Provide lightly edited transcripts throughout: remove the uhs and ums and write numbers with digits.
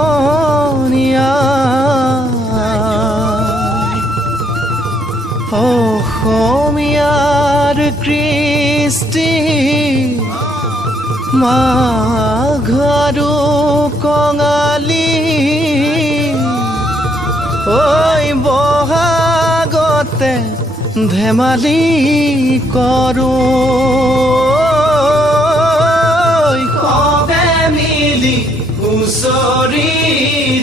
সমনীয়া অসমীয়াৰ কৃষ্টি মাঘৰো কঙালী ঐ বহাগতে ধেমালি কৰোঁ সবে মিলি হুঁচৰি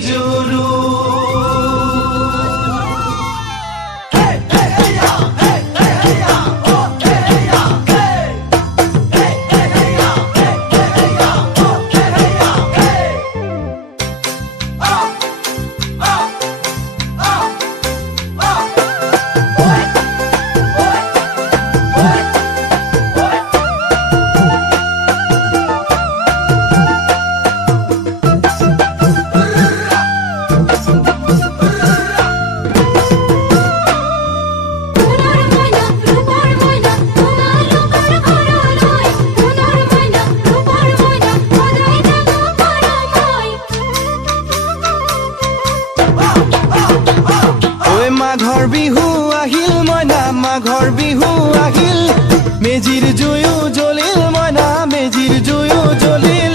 জুৰু মাঘৰ বিহু আহিল মইনা মাঘৰ বিহু আহিল মেজিৰ জুয়ো জ্বলিল মইনা মেজিৰ জুয়ো জ্বলিল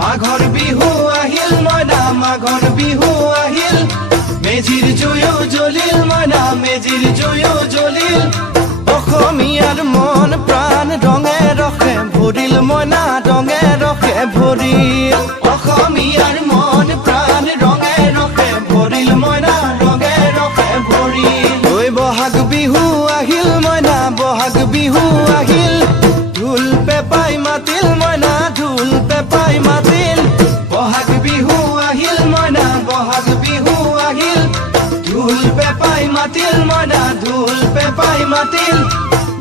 মাঘৰ বিহু আহিল মইনা মাঘৰ বিহু আহিল মেজিৰ জুয়ো জ্বলিল মইনা মেজিৰ জুয়ো জ্বলিল অসমীয়াৰ মন প্ৰাণ ৰঙে ৰখে ভৰিল মইনা ৰঙে ৰখে ভৰিল অসমীয়াৰ মন প্ৰাণ ৰঙে ৰখে ভৰিল মইনা ৰঙে ৰখে ভৰিল ঐ বহাগ বিহু আহিল মইনা বহাগ বিহু আহিল ঢোল পেপাই মাতিল মইনা ঢোল পেপাই মাতিল বহাগ বিহু আহিল মইনা বহাগ বিহু আহিল ঢোল পেপাই মাতিল মইনা ঢোল পেপাই মাতিল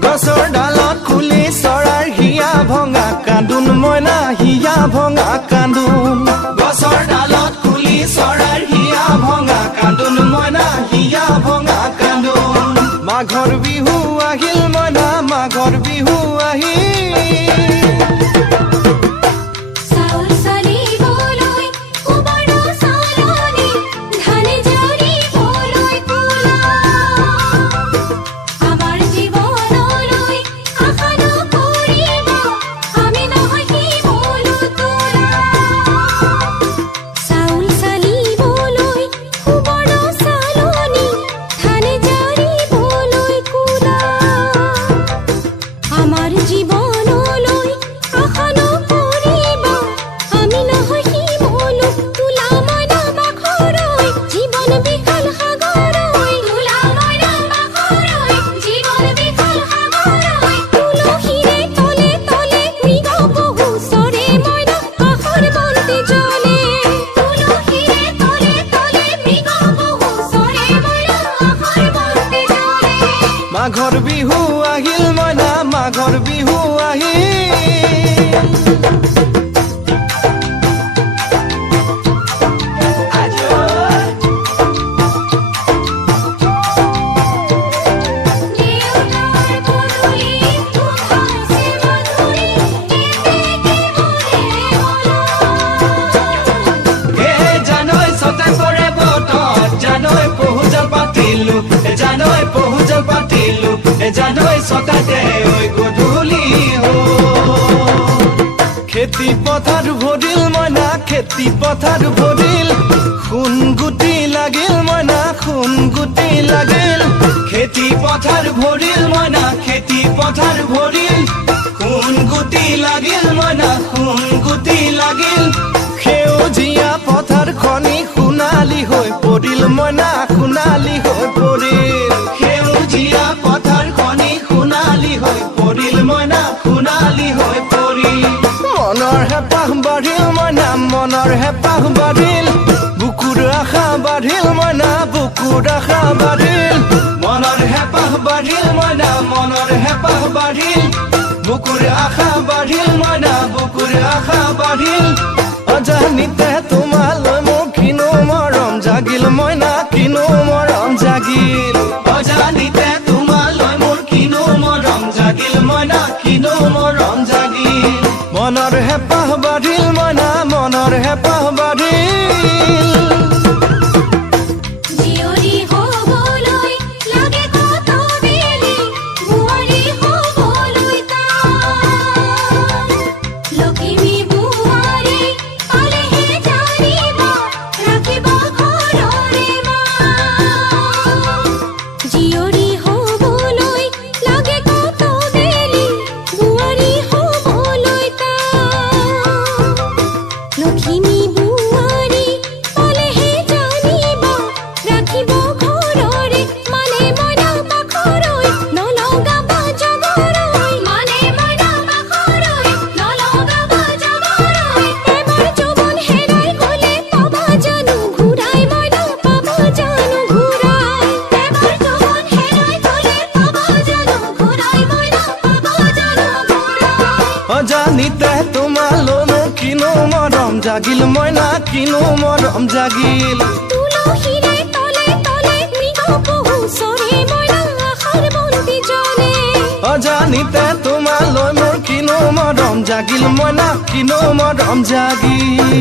গছৰ ডালত খুলি চৰাৰ হিয়া ভঙা কান্দোন মইনা হিয়া ভঙা কান্দোন গছৰ ডালত খুলি চৰাৰ হিয়া ভঙা কান্দোন মইনা হিয়া ভঙা কান্দোন মাঘৰ বিহু আহিল মইনা মাঘৰ বিহু আহিল মাঘৰ বিহু আহিল মইনা মাঘৰ বিহু আহিল জানৈ সতে পৰে বতৰ জানৈ পহুজল পাতিলো জানৈ পহুজল পাতিলো জানৈ সতাতে ঐ গধূলি খেতি পথাৰ ভৰিল মইনা খেতি পথাৰ ভৰিল খুন গুটি লাগিল মইনা খুন গুটি লাগিল খেতি পথাৰ ভৰিল মইনা খেতি পথাৰ ভৰিল খুন গুটি লাগিল মইনা খুন গুটি লাগিল সেউজীয়া পথাৰ খনি সোণালী হৈ পৰিল মইনা সোণালী হৈ পৰিল সেউজীয়া পথাৰ খনি সোণালী হৈ পৰিল মইনা সোণালী হৈ পৰিল মনৰ হেঁপাহ বাঢ়িল মইনা মনৰ হেঁপাহ বাঢ়িল বুকুৰ আশা বাঢ়িল মইনা বুকুৰ আশা বাঢ়িল মনৰ হেঁপাহ বাঢ়িল মইনা মনৰ হেঁপাহ বাঢ়িল বুকুৰ আশা বাঢ়িল মইনা বুকুৰ আশা বাঢ়িল অজানিতে তোমালৈ মোৰ কিনো মৰম জাগিল মইনা কিনো মৰম জাগিল অজানিতে তোমালৈ মোৰ কিনো মৰম জাগিল মইনা মনৰ হেঁপাহ বাঢ়িল মইনা মনৰ হেঁপাহ বাঢ়িল জীয়ৰী হ'বলৈ লাগে কত বেলি বোৱাৰী হ'বলৈ তাই লখিমী বোৱাৰী পালেহে জানিব ৰাখিব ঘৰৰে মাই জীয়ৰী হ'বলৈ লাগে কত বেলি বোৱাৰী হ'বলৈ তাই লখিমী বোৱাৰী পালেহে জানিব ৰাখিব ঘৰৰে মানে মইনা পাখৰৈ নলগাব জগৰৈ মানে মইনা পাখৰৈ নলগাব জগৰৈ এবাৰ যৌৱন হেৰাই গ'লে পাবা জানো ঘূৰাই মইনা পাবা জানো ঘূৰাই এবাৰ যৌৱন হেৰাই গ'লে পাবা জানো ঘূৰাই মইনা পাবা জানো ঘূৰাই অজানিতে তোমালৈনো কিনো মৰম জাগিল মইনা কিনো মৰম জাগিল তুলসীৰে তলে তলে মৃগ পহু চৰে মইনা আশাৰ বন্তি জ্বলে অজানিতে তোমালৈ মোৰ কিনো মৰম জাগিল মইনা কিনো মৰম জাগিল